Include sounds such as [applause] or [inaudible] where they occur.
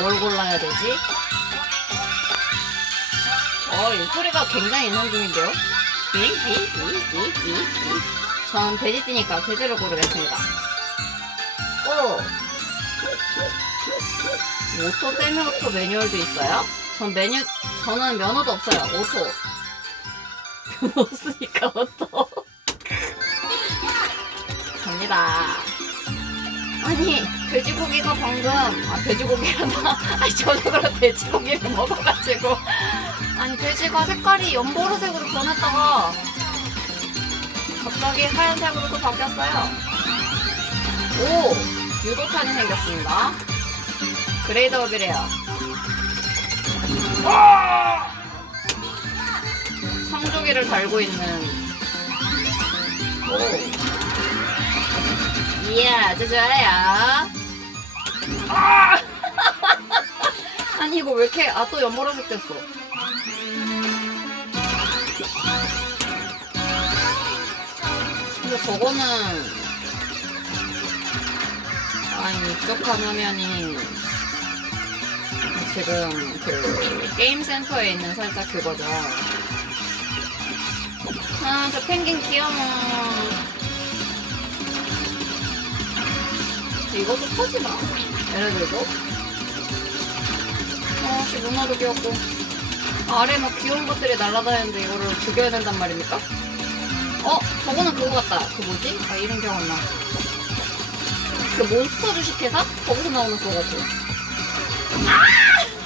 뭘 골라야 되지? 어, 이 소리가 굉장히 인상 중인데요? 삐삐삐삐삐삐. 전 돼지띠니까 돼지를 고르겠습니다. 오! 오토 세미 오토 매뉴얼도 있어요? 전 메뉴, 저는 면허도 없어요. 오토. [laughs] 면허 없으니까 오토. [laughs] 갑니다. 아니, 돼지고기가 방금, 아, 돼지고기란다. [laughs] 아니, 저녁으로 돼지고기를 먹어가지고. 아니, 돼지가 색깔이 연보라색으로 변했다가, 갑자기 하얀색으로 또 바뀌었어요. 오! 유도탄이 생겼습니다. 그레이드 업이래요. 성조기를 달고 있는. 오. 이야, 아주 좋아요. 아! [laughs] 아니, 이거 왜 이렇게, 아, 또 연보라색 됐어. 근데 저거는, 아니, 익숙한 화면이, 지금, 그, 게임 센터에 있는 살짝 그거죠. 아, 저 펭귄 귀여워. 이것도 터지나? 예를 들고. 어, 씨, 문어도 귀엽고. 아래 막 귀여운 것들이 날아다니는데 이거를 죽여야 된단 말입니까? 어? 저거는 그거 같다. 그 뭐지? 아, 이름 기억 안 나. 그 몬스터 주식회사? 거기서 나오는 그거 같아. 아!